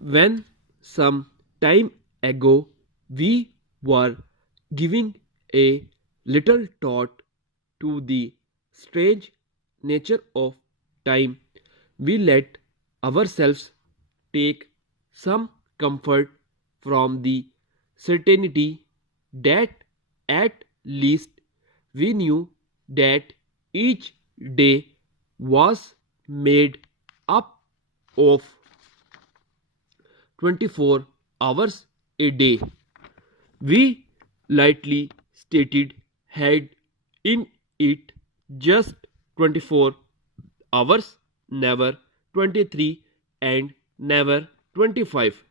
When some time ago we were giving a little thought to the strange nature of time, we let ourselves take some comfort from the certainty that at least we knew that each day was made up of 24 hours a day. We lightly stated had in it just 24 hours, never 23 and never 25.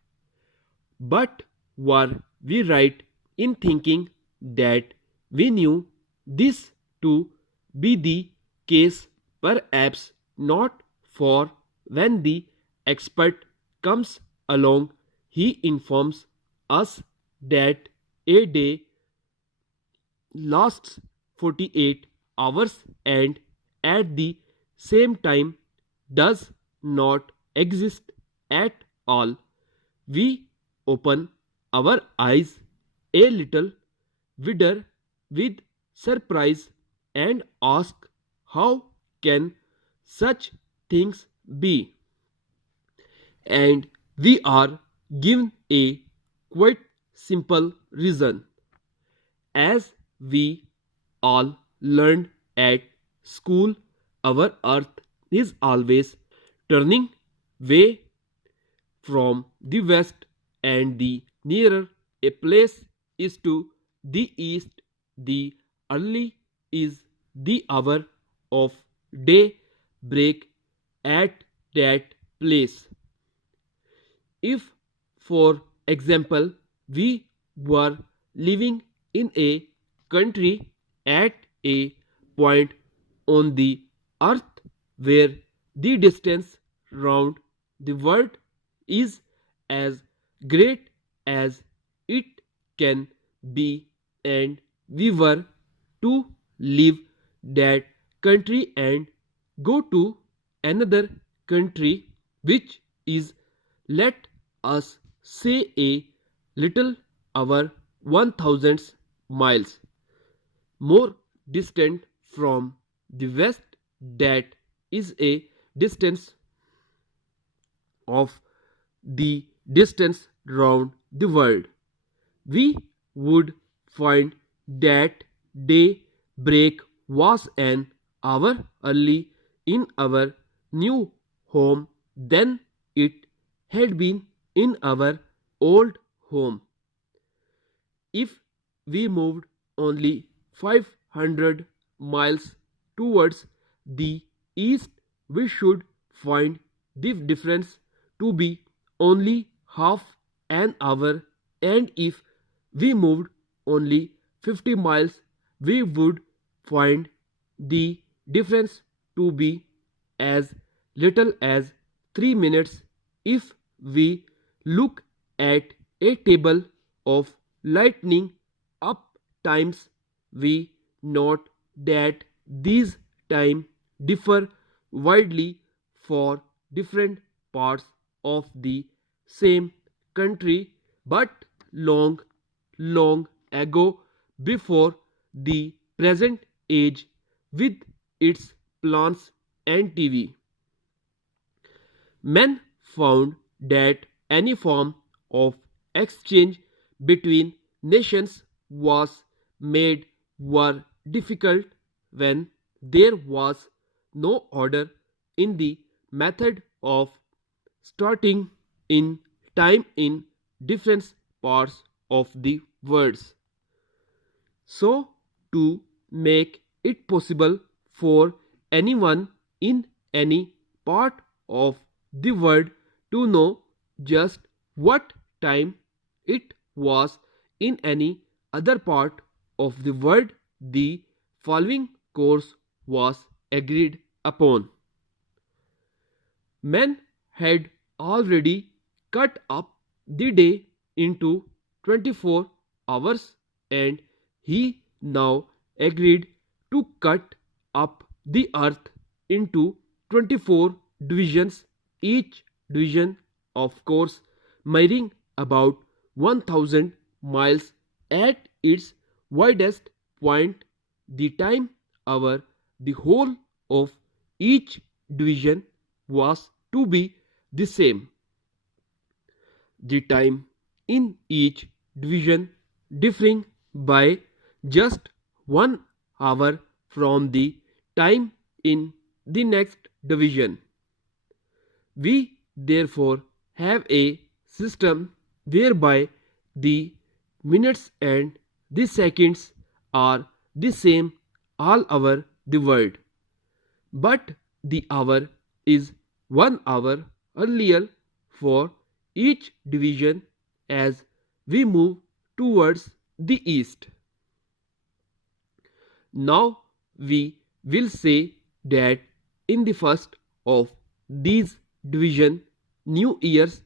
But were we right in thinking that we knew this to be the case? Perhaps not, for when the expert comes along, he informs us that a day lasts 48 hours and at the same time does not exist at all. We open our eyes a little wider with surprise and ask, how can such things be? And we are given a quite simple reason. As we all learned at school, our earth is always turning way from the west, and the nearer a place is to the east, the early is the hour of day break at that place. If, for example, we were living in a country at a point on the earth where the distance round the world is as great as it can be, and we were to leave that country and go to another country which is, let us say, a little over 1000 miles more distant from the west, that is a distance of the distance round the world. We would find that day break was an hour early in our new home than it had been in our old home. If we moved only 500 miles towards the east, we should find the difference to be only half an hour, and if we moved only 50 miles, we would find the difference to be as little as 3 minutes. If we look at a table of lightning up times, we note that these time differ widely for different parts of the same country. But long ago, before the present age with its plants and TV, men found that any form of exchange between nations was made were difficult when there was no order in the method of starting in time in different parts of the world. So, to make it possible for anyone in any part of the world to know just what time it was in any other part of the world, the following course was agreed upon. Men had already cut up the day into 24 hours, and he now agreed to cut up the earth into 24 divisions, each division, of course, measuring about 1000 miles at its widest point. The time over the whole of each division was to be the same. The time in each division differing by just 1 hour from the time in the next division. We therefore have a system whereby the minutes and the seconds are the same all over the world, but the hour is 1 hour earlier for each division as we move towards the east. Now we will say that in the first of these division, New Year's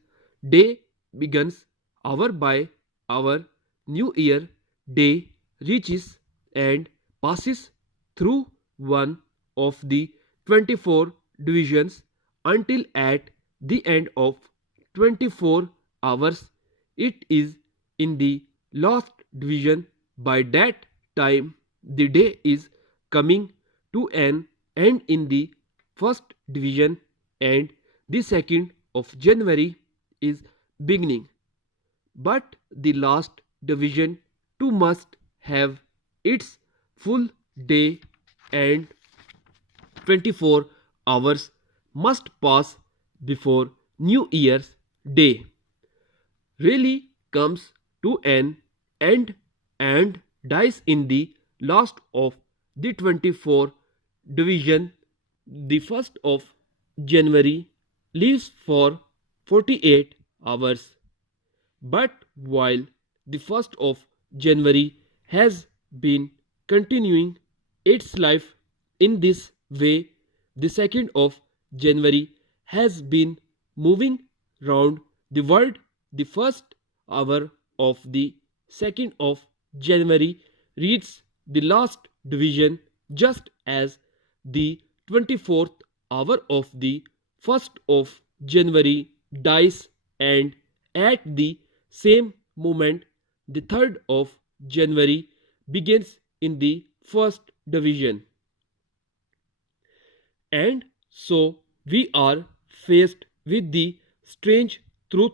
Day begins hour by hour. New Year Day reaches and passes through one of the 24 divisions until at the end of 24 hours it is in the last division. By that time the day is coming to an end in the first division and the 2nd of January is beginning. But the last division too must have its full day and 24 hours must pass before New Year's Day really comes to an end and dies in the last of the 24 division. The 1st of January lives for 48 hours. But while the 1st of January has been continuing its life in this way, the 2nd of January has been moving round the world. The 1st hour of the 2nd of January reaches the last division just as the 24th hour of the 1st of January dies, and at the same moment the 3rd of January begins in the first division. And so we are faced with the strange truth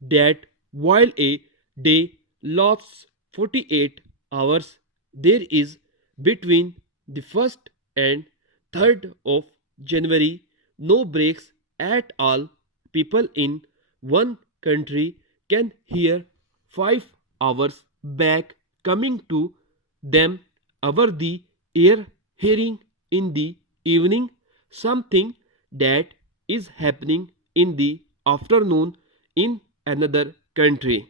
that while a day lasts 48 hours, there is between the 1st and 3rd of January no breaks at all. People in one country can hear 5 hours back coming to them over the air, hearing in the evening something that is happening in the afternoon in another country,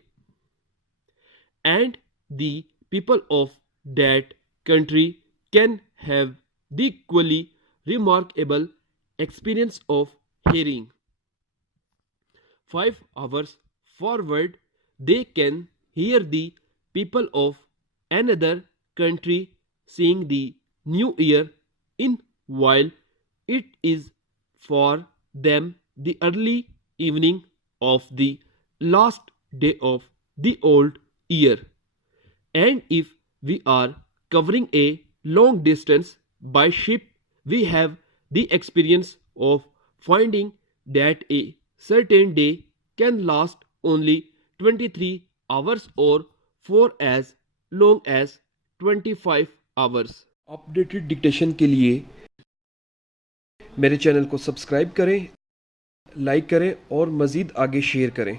and the people of that country can have the equally remarkable experience of hearing 5 hours forward. They can hear the people of another country seeing the new year in, while it is for them the early evening of the last day of the old year. And if we are covering a long distance by ship, we have the experience of finding that a certain day can last only 23 hours or for as long as 25 hours. Updated dictation के लिए मेरे channel को subscribe करें, like करें और मज़ीद आगे share करें।